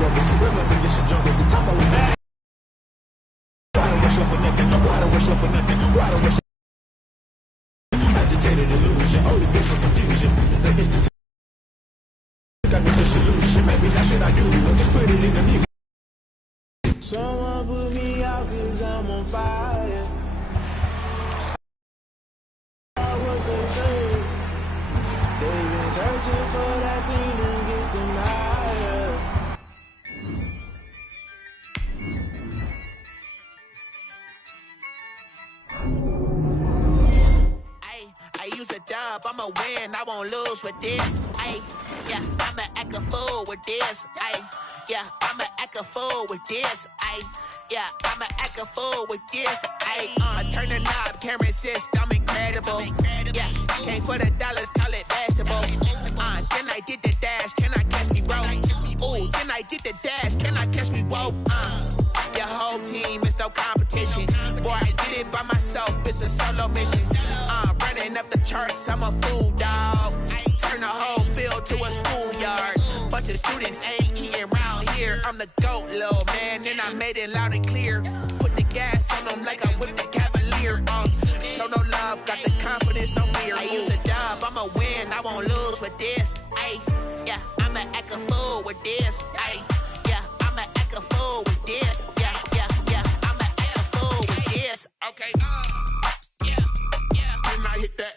rubber. Remember, you should jump every time I was back. Why don't rush up for nothing? Why don't rush up for nothing? Why don't rush? Agitated illusion, only been for confusion. The instant got me the solution. Maybe that's what I do. Just put it in the music. Someone put me out 'cause I'm on fire. What they say, they've been searching for that thing to get them higher. I use a dub, I'ma win, I won't lose with this. Yeah, I'ma act a fool with this. Yeah, I'ma act a fool with this. Yeah, I'ma act a fool with this. Turn the knob, camera assist, I'm incredible. Yeah, came for the dollars, call it vegetable. Then I did the dash, can I catch me roll? Ooh, then I did the dash, can I catch me roll? Your whole team is no competition. Boy, I did it by myself, it's a solo mission. Running up the charts, I'm a fool, dog. Turn the whole field to a schoolyard. Bunch of students ain't eating round here. I'm the GOAT, little man, and I made it loud and clear. Put the gas on them like I'm with the Cavalier. Show no love, got the confidence, no fear. I use a dub, I'ma win, I won't lose with this. Yeah, I'ma act a fool with this. Yeah, I'ma act a fool with this. Yeah, I'ma act a fool with this. Okay, can I hit that?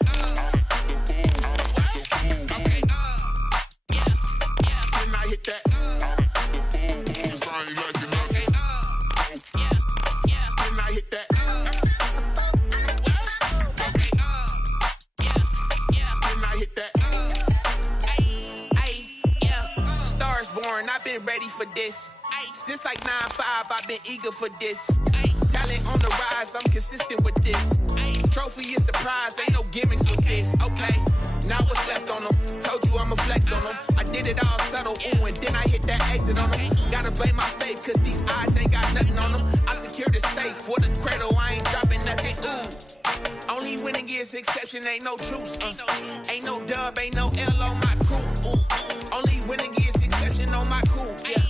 Okay, can I hit that? Cause I ain't like it, okay. Can I hit that? Okay, can I hit that? Stars born, I've been ready for this. Since like 9-5, I've been eager for this. Talent on the rise, I'm consistent with this. Trophy is the prize, ain't no gimmicks with this. Okay, now what's left on them? Told you I'ma flex on them. I did it all subtle, ooh, and then I hit that exit on them. Gotta blame my faith, cause these odds ain't got nothing on them. I secure the safe for the cradle, I ain't dropping nothing, ooh. Only winning is exception, ain't no truce. Ain't no dub, ain't no L on my crew. Only winning is exception on my crew. Yeah,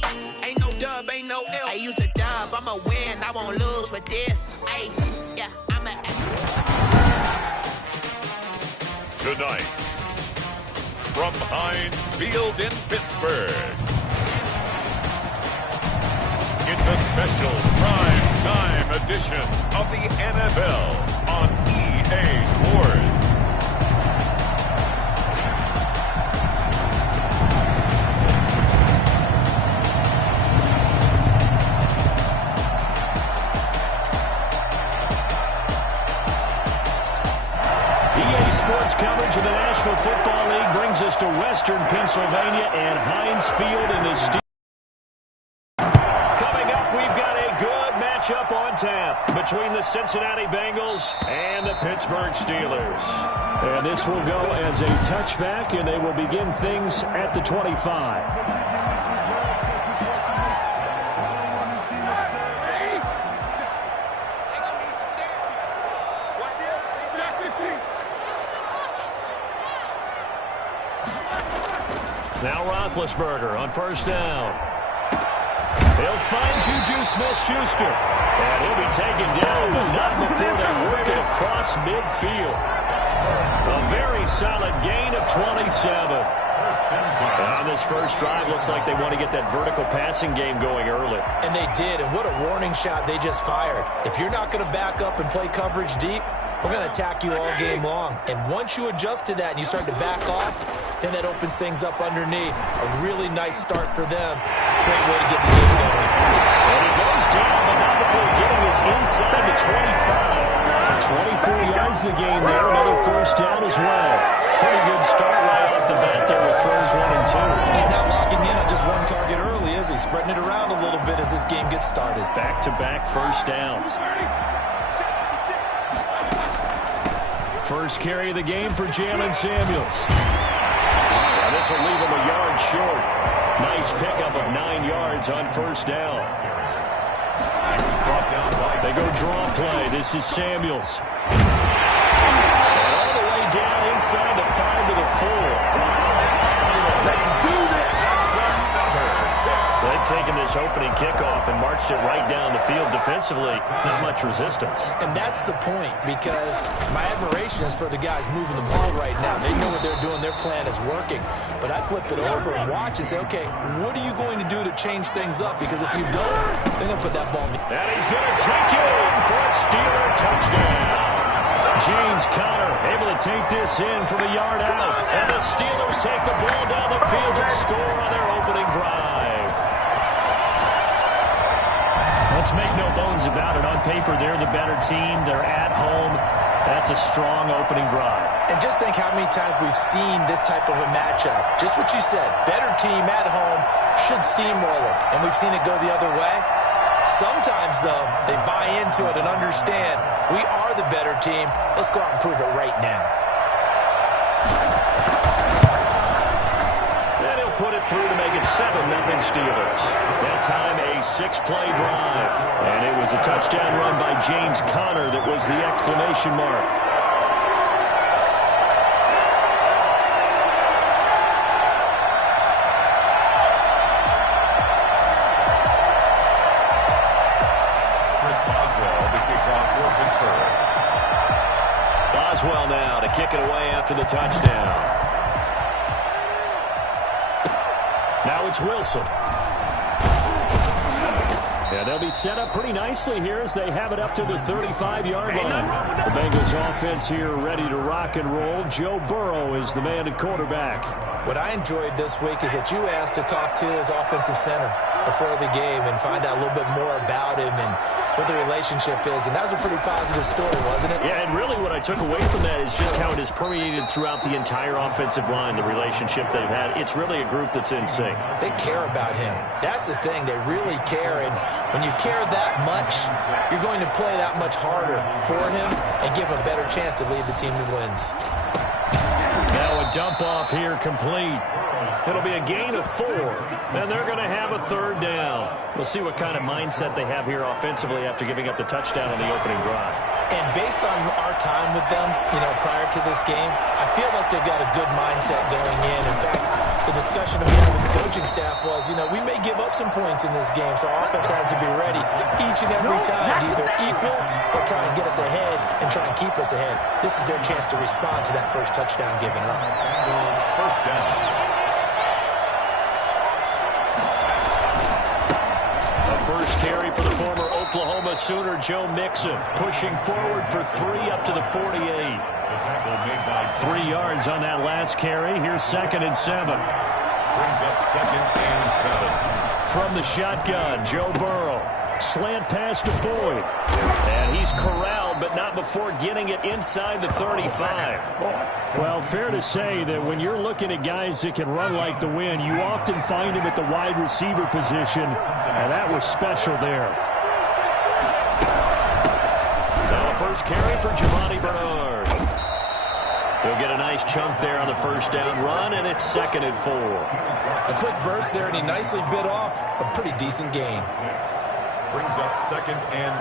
ain't no dub, ain't no L. I use a dub, I'ma win, I won't lose with this. Yeah, I'ma. Tonight, from Heinz Field in Pittsburgh, it's a special prime time edition of the NFL on EA Sports. Sports coverage of the National Football League brings us to Western Pennsylvania and Heinz Field in the steel. Coming up, we've got a good matchup on tap between the Cincinnati Bengals and the Pittsburgh Steelers. And this will go as a touchback, and they will begin things at the 25. Now Roethlisberger on first down. He'll find Juju Smith-Schuster. And he'll be taken down, but not before they work it across midfield. A very solid gain of 27. On this first drive, looks like they want to get that vertical passing game going early. And they did, and what a warning shot they just fired. If you're not going to back up and play coverage deep, we're going to attack you all game long. And once you adjust to that and you start to back off, then that opens things up underneath. A really nice start for them. Great way to get the game going. And he goes down, but not before getting us inside the 25. 24 yards the game there. Another first down as well. Pretty good start right off the bat there with throws 1 and 2. He's not locking in on just one target early, is he? Spreading it around a little bit as this game gets started. Back-to-back first downs. First carry of the game for Jalen Samuels. And this will leave him a yard short. Nice pickup of 9 yards on first down. They go draw play. This is Samuels. All the way down inside the 5 to the 4. They like taking this opening kickoff and marched it right down the field defensively. Not much resistance. And that's the point, because my admiration is for the guys moving the ball right now. They know what they're doing. Their plan is working. But I flip it over and watch and say, okay, what are you going to do to change things up? Because if you don't, they're going to put that ball in. And he's going to take it in for a Steeler touchdown. James Conner able to take this in from a yard out. And the Steelers take the ball down the field and score on their opening drive. Let's make no bones about it. On paper, they're the better team. They're at home. That's a strong opening drive. And just think how many times we've seen this type of a matchup. Just what you said. Better team at home should steamroll them. And we've seen it go the other way. Sometimes, though, they buy into it and understand we are the better team. Let's go out and prove it right now. And he'll put it through to make it 7-0 Steelers. That time a 6-play drive. And it was a touchdown run by James Conner that was the exclamation mark. Boswell now to kick it away after the touchdown. Now it's Wilson. Yeah, they'll be set up pretty nicely here as they have it up to the 35-yard line. The Bengals offense here ready to rock and roll. Joe Burrow is the man at quarterback. What I enjoyed this week is that you asked to talk to his offensive center before the game and find out a little bit more about him and what the relationship is. And that was a pretty positive story, wasn't it? Yeah, and really what I took away from that is just how it has permeated throughout the entire offensive line, the relationship they've had. It's really a group that's in sync. They care about him. That's the thing. They really care. And when you care that much, you're going to play that much harder for him and give him a better chance to lead the team to wins. Now a dump off here complete. It'll be a gain of 4, and they're going to have a 3rd down. We'll see what kind of mindset they have here offensively after giving up the touchdown on the opening drive. And based on our time with them, prior to this game, I feel like they've got a good mindset going in. In fact, the discussion we had with the coaching staff was, we may give up some points in this game, so our offense has to be ready each and every time to either equal or try and get us ahead and try and keep us ahead. This is their chance to respond to that first touchdown given up. First down. First carry for the former Oklahoma Sooner, Joe Mixon, pushing forward for 3 up to the 48. 3 yards on that last carry. Here's 2nd and 7. Brings up 2nd and 7. From the shotgun, Joe Burrow. Slant pass to Boyd. And he's corralled, but not before getting it inside the 35. Well, fair to say that when you're looking at guys that can run like the wind, you often find him at the wide receiver position, and that was special there. Now a first carry for Giovanni Bernard. He'll get a nice chunk there on the first down run, and it's 2nd and 4. A quick burst there, and he nicely bit off a pretty decent gain. Brings up 2nd and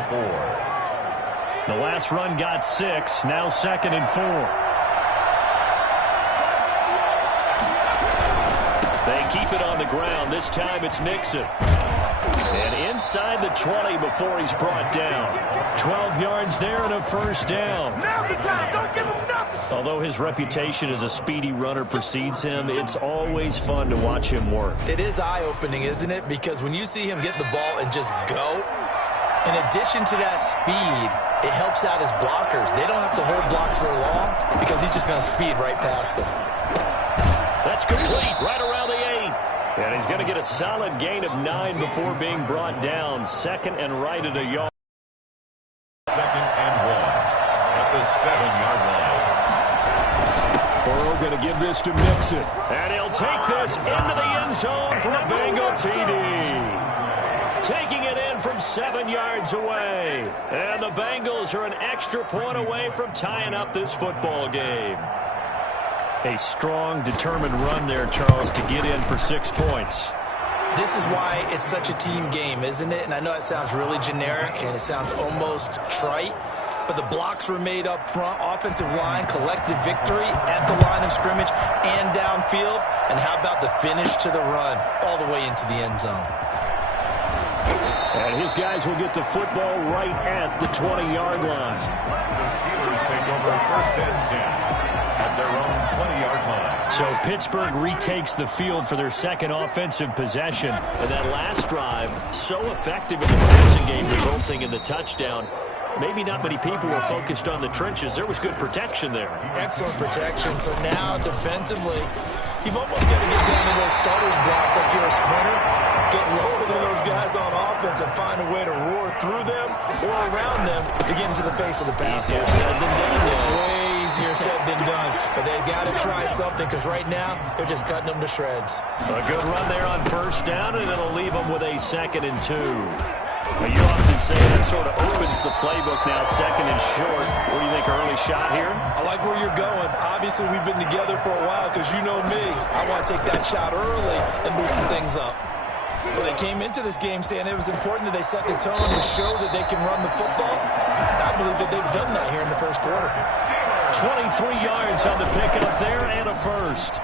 4. The last run got 6, now 2nd and 4. They keep it on the ground. This time it's Mixon. And inside the 20 before he's brought down. 12 yards there and a first down. Now's the time. Don't give him nothing. Although his reputation as a speedy runner precedes him, it's always fun to watch him work. It is eye-opening, isn't it? Because when you see him get the ball and just go, in addition to that speed, it helps out his blockers. They don't have to hold blocks for long because he's just going to speed right past them. That's complete, right around the 8. And he's going to get a solid gain of 9 before being brought down. 2nd and right at a yard. 2nd and 1 at the 7-yard line. Burrow going to give this to Mixon. And he'll take this into the end zone for a Bengal TD. Taking it in from 7 yards away. And the Bengals are an extra point away from tying up this football game. A strong, determined run there, Charles, to get in for 6 points. This is why it's such a team game, isn't it? And I know it sounds really generic and it sounds almost trite, but the blocks were made up front, offensive line, collective victory at the line of scrimmage and downfield. And how about the finish to the run all the way into the end zone? And his guys will get the football right at the 20-yard line. The Steelers take over 1st and 10 at their own 20-yard line. So Pittsburgh retakes the field for their second offensive possession. And that last drive, so effective in the passing game, resulting in the touchdown. Maybe not many people were focused on the trenches. There was good protection there. Excellent protection. So now defensively, you've almost got to get down to those starters blocks like you're a sprinter. Get lower than those guys on offense and find a way to roar through them or around them to get into the face of the pass. Easier said than done, though. Way easier said than done. But they've got to try something because right now they're just cutting them to shreds. A good run there on 1st down, and it'll leave them with a 2nd and 2. Well, you often say that sort of opens the playbook now, 2nd and short. What do you think, early shot here? I like where you're going. Obviously, we've been together for a while because you know me. I want to take that shot early and loosen things up. Well, they came into this game saying it was important that they set the tone and show that they can run the football. I believe that they've done that here in the first quarter. 23 yards on the pickup there and a 1st.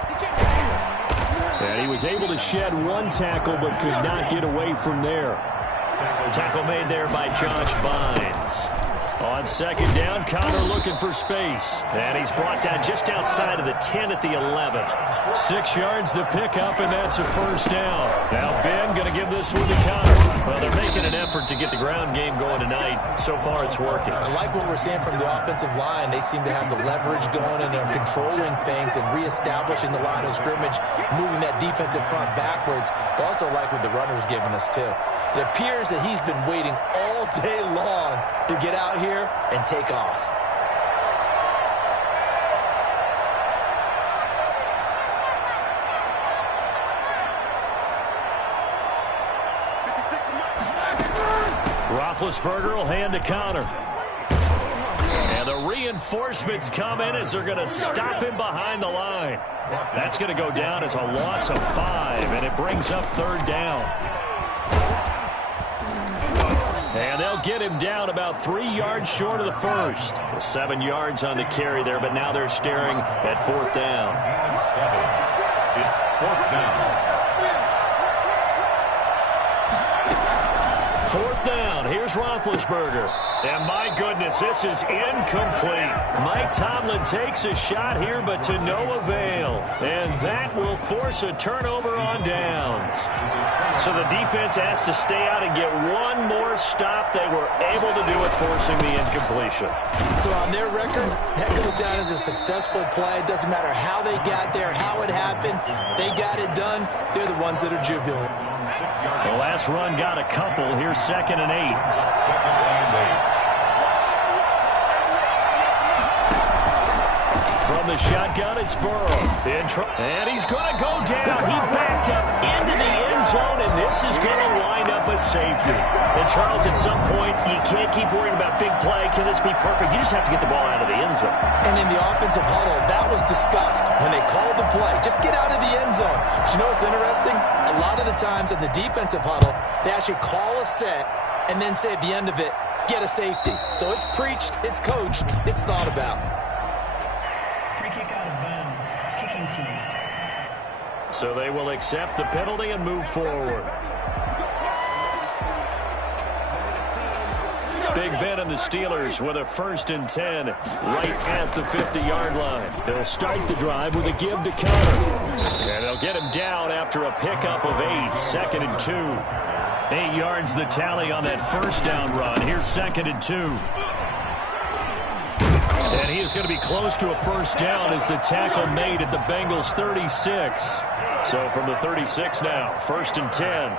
And he was able to shed one tackle but could not get away from there. Tackle made there by Josh Bynes. On 2nd down, Connor looking for space. And he's brought down just outside of the 10 at the 11. 6 yards the pickup, and that's a 1st down. Now Ben going to give this one to Connor. Well, they're making an effort to get the ground game going tonight. So far, it's working. I like what we're seeing from the offensive line. They seem to have the leverage going, and they're controlling things and reestablishing the line of scrimmage, moving that defensive front backwards. But also like what the runner's giving us, too. It appears that he's been waiting all day long to get out here and take off. Roethlisberger will hand to Connor. And the reinforcements come in as they're going to stop him behind the line. That's going to go down as a loss of 5, and it brings up 3rd down. And they'll get him down about 3 yards short of the 1st. 7 yards on the carry there, but now they're staring at 4th down. 7. It's 4th down. 4th down. Here's Roethlisberger. And my goodness, this is incomplete. Mike Tomlin takes a shot here, but to no avail. And that will force a turnover on downs. So the defense has to stay out and get one more stop. They were able to do it, forcing the incompletion. So on their record, that goes down as a successful play. It doesn't matter how they got there, how it happened. They got it done. They're the ones that are jubilant. The last run got a couple. Here's 2nd and 8. 2nd and 8. From the shotgun, it's Burrow. And he's going to go down. He backed up into the end zone, and this is going to wind up a safety. And, Charles, at some point, you can't keep worrying about big play. Can this be perfect? You just have to get the ball out of the end zone. And in the offensive huddle, that was discussed when they called the play. Just get out of the end zone. But you know what's interesting? A lot of the times in the defensive huddle, they actually call a set and then say at the end of it, get a safety. So it's preached, it's coached, it's thought about. Free kick out of bounds. Kicking team. So they will accept the penalty and move forward. Big Ben and the Steelers with a 1st and 10 right at the 50-yard line. They'll start the drive with a give to Connor. And they'll get him down after a pickup of 8, 2nd and 2. 8 yards the tally on that 1st down run. Here's 2nd and 2. And he is going to be close to a 1st down as the tackle made at the Bengals 36. So from the 36 now, 1st and 10.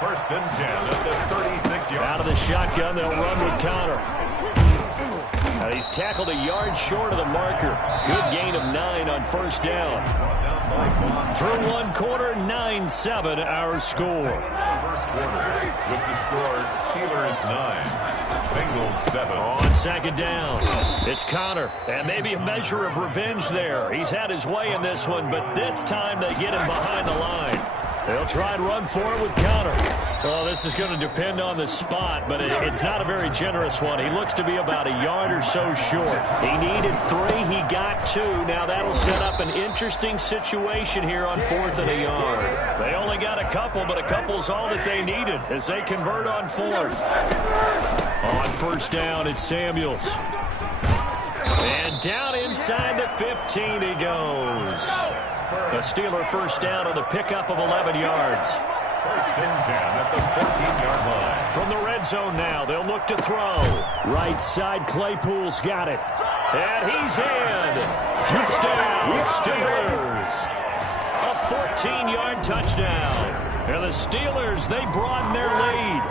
1st and 10 at the 36-yard. Out of the shotgun, they'll run with Connor. Now he's tackled a yard short of the marker. Good gain of 9 on 1st down. Through one quarter, 9-7 our score. First quarter with the score Steelers 9, Bengals 7. On 2nd down, it's Connor. And maybe a measure of revenge there. He's had his way in this one, but this time they get him behind the line. They'll try and run for it with Conner. Well, this is going to depend on the spot, but it's not a very generous one. He looks to be about a yard or so short. He needed 3. He got 2. Now that'll set up an interesting situation here on 4th and a yard. They only got a couple, but a couple's all that they needed as they convert on 4th. On 1st down, it's Samuels. And down inside the 15 he goes. A Steeler 1st down on the pickup of 11 yards. 1st and 10 at the 14-yard line. From the red zone now, they'll look to throw. Right side, Claypool's got it. And he's in. Touchdown, Steelers. A 14-yard touchdown. And the Steelers, they broaden their lead.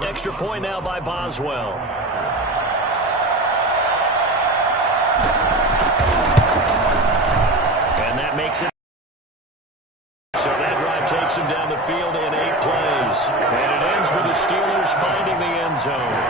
Extra point now by Boswell. And that makes it. So that drive takes him down the field in 8 plays. And it ends with the Steelers finding the end zone.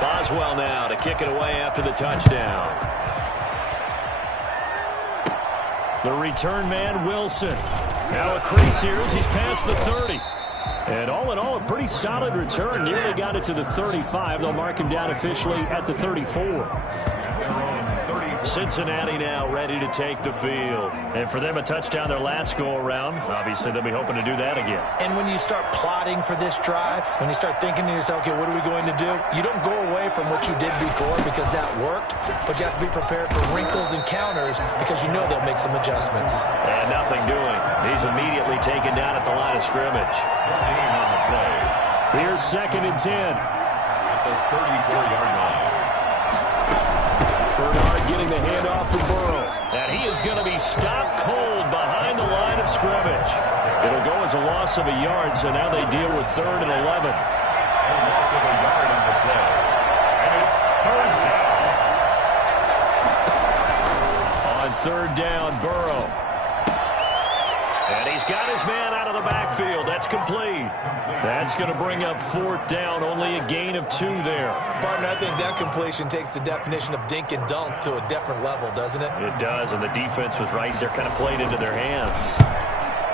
Boswell now to kick it away after the touchdown. The return man, Wilson. Now a crease here as he's past the 30. And all in all, a pretty solid return. Nearly got it to the 35. They'll mark him down officially at the 34. Cincinnati now ready to take the field. And for them, a touchdown their last go-around. Obviously, they'll be hoping to do that again. And when you start plotting for this drive, when you start thinking to yourself, okay, what are we going to do? You don't go away from what you did before because that worked, but you have to be prepared for wrinkles and counters because you know they'll make some adjustments. And nothing doing. He's immediately taken down at the line of scrimmage. Here's 2nd and 10. At the 34-yard line. Bernard getting the handoff for Burrow. And he is going to be stopped cold behind the line of scrimmage. It'll go as a loss of a yard, so now they deal with 3rd and 11. A loss of a yard on the play. And it's 3rd down. On 3rd down, Burrow. And he's got his man out of the backfield. That's complete. That's going to bring up 4th down. Only a gain of 2 there. Partner, I think that completion takes the definition of dink and dunk to a different level, doesn't it? It does, and the defense was right there, kind of played into their hands.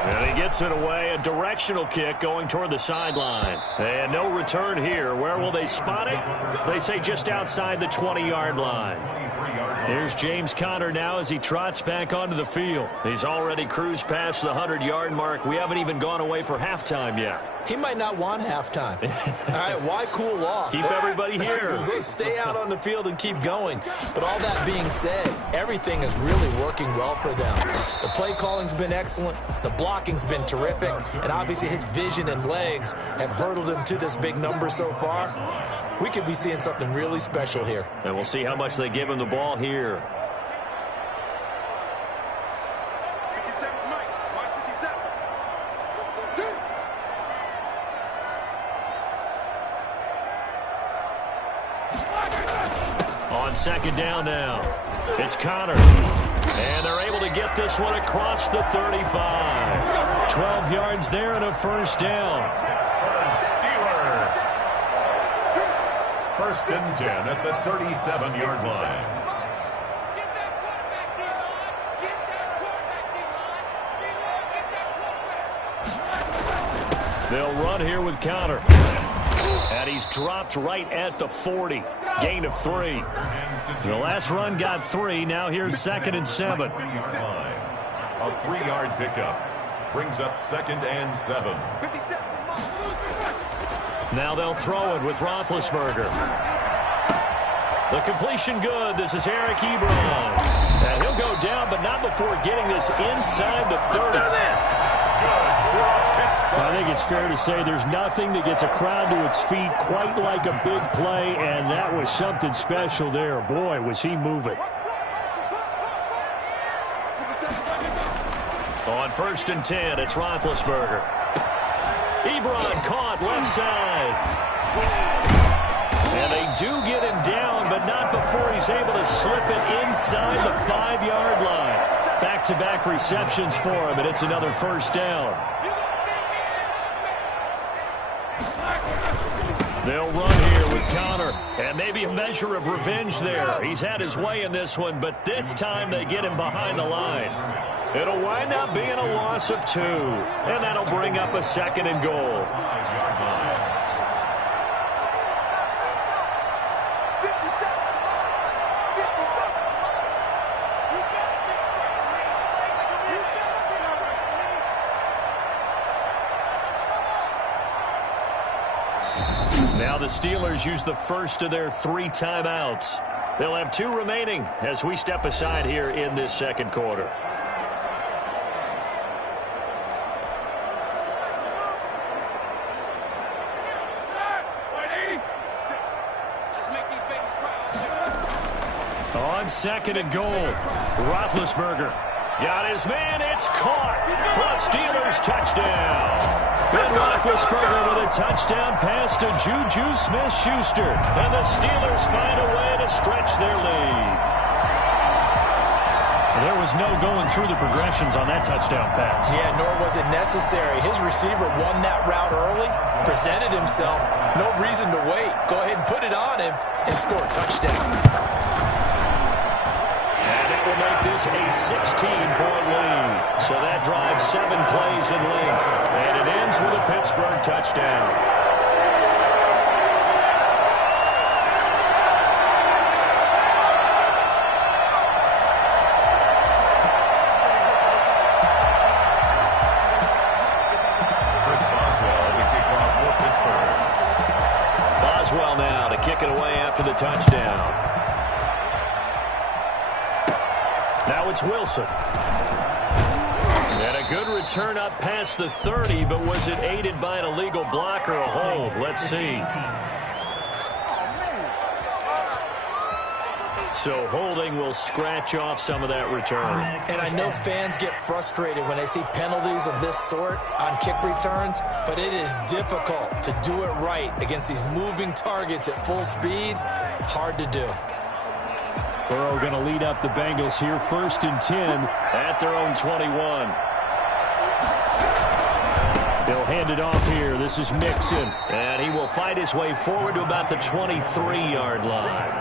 And he gets it away. A directional kick going toward the sideline. And no return here. Where will they spot it? They say just outside the 20-yard line. Here's James Conner now as he trots back onto the field. He's already cruised past the 100-yard mark. We haven't even gone away for halftime yet. He might not want halftime. All right, why cool off? Keep everybody here. Let's stay out on the field and keep going. But all that being said, everything is really working well for them. The play calling's been excellent. The blocking's been terrific. And obviously his vision and legs have hurdled him to this big number so far. We could be seeing something really special here. And we'll see how much they give him the ball here. On 2nd down now, it's Conner. And they're able to get this one across the 35. 12 yards there and a 1st down. Steelers. 1st and 10 at the 37-yard line. They'll run here with Conner. And he's dropped right at the 40. Gain of 3. The last run got 3. Now here's 2nd and 7. A 3-yard pickup brings up 2nd and 7. Now they'll throw it with Roethlisberger. The completion good. This is Eric Ebron. And he'll go down, but not before getting this inside the 30. Good for a Pittsburgh I think it's fair to say there's nothing that gets a crowd to its feet quite like a big play, and that was something special there. Boy, was he moving. On 1st and 10, it's Roethlisberger. Ebron caught left side. And they do get him down, but not before he's able to slip it inside the 5-yard line. Back-to-back receptions for him, and it's another first down. They'll run here with Connor, and maybe a measure of revenge there. He's had his way in this one, but this time they get him behind the line. It'll wind up being a loss of 2, and that'll bring up a 2nd and goal. Now the Steelers use the first of their 3 timeouts. They'll have 2 remaining as we step aside here in this second quarter. On 2nd and goal, Roethlisberger got his man. It's caught for a Steelers touchdown. Ben Roethlisberger with a touchdown pass to Juju Smith-Schuster. And the Steelers find a way to stretch their lead. There was no going through the progressions on that touchdown pass. Yeah, nor was it necessary. His receiver won that route early, presented himself. No reason to wait. Go ahead and put it on him and score a touchdown. Will make this a 16-point lead. So that drives 7 plays in length. And it ends with a Pittsburgh touchdown. Chris Boswell, the kickoff for Pittsburgh. Boswell now to kick it away after the touchdown. Now it's Wilson. And a good return up past the 30, but was it aided by an illegal block or a hold? Let's see. So holding will scratch off some of that return. And I know fans get frustrated when they see penalties of this sort on kick returns, but it is difficult to do it right against these moving targets at full speed. Hard to do. Burrow going to lead up the Bengals here, 1st and 10 at their own 21. He'll hand it off here. This is Mixon, and he will fight his way forward to about the 23-yard line.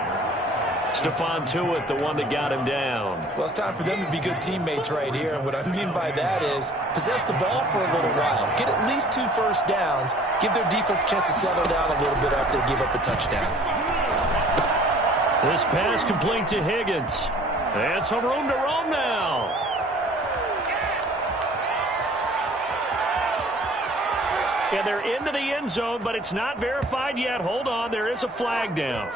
Stephon Tuitt, the one that got him down. Well, it's time for them to be good teammates right here, and what I mean by that is possess the ball for a little while, get at least 2 first downs, give their defense a chance to settle down a little bit after they give up a touchdown. This pass complete to Higgins. And some room to roam now. And they're into the end zone, but it's not verified yet. Hold on, there is a flag down.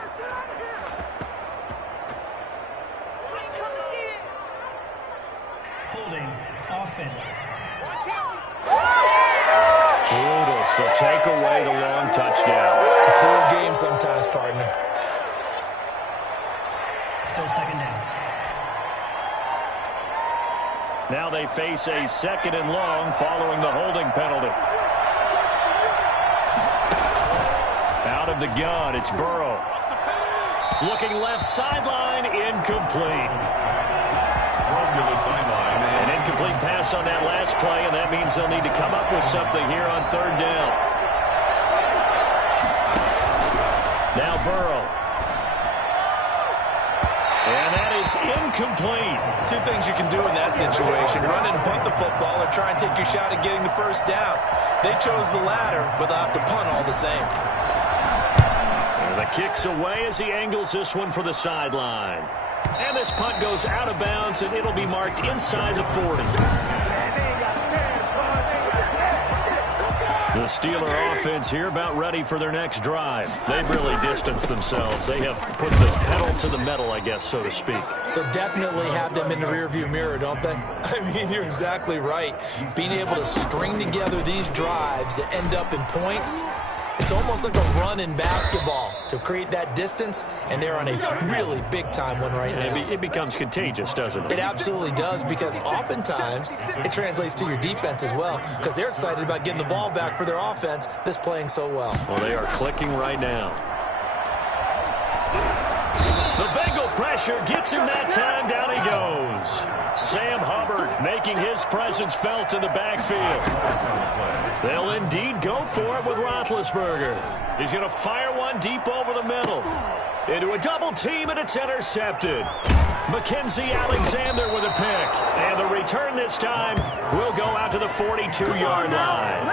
Holding offense. Brutal, so take away the long touchdown. It's a cool game sometimes, partner. Still 2nd down. Now they face a 2nd and long following the holding penalty. Out of the gun, it's Burrow. Looking left sideline, incomplete. Thrown to the sideline. An incomplete pass on that last play, and that means they'll need to come up with something here on 3rd down. Now Burrow. And that is incomplete. 2 things you can do in that situation. Run and punt the football or try and take your shot at getting the first down. They chose the latter, but they'll have to punt all the same. And the kick's away as he angles this one for the sideline. And this punt goes out of bounds, and it'll be marked inside the 40. The Steeler offense here about ready for their next drive. They've really distanced themselves. They have put the pedal to the metal, I guess, so to speak. So definitely have them in the rearview mirror, don't they? I mean, you're exactly right. Being able to string together these drives that end up in points, it's almost like a run in basketball to create that distance, and they're on a really big-time one right now. It becomes contagious, doesn't it? It absolutely does, because oftentimes it translates to your defense as well, because they're excited about getting the ball back for their offense that's playing so well. Well, they are clicking right now. The Bengal pressure gets him that time. Down he goes. Sam Hubbard making his presence felt in the backfield. They'll indeed go for it with Roethlisberger. He's going to fire one deep over the middle. Into a double team, and it's intercepted. Mackenzie Alexander with a pick. And the return this time will go out to the 42-yard line.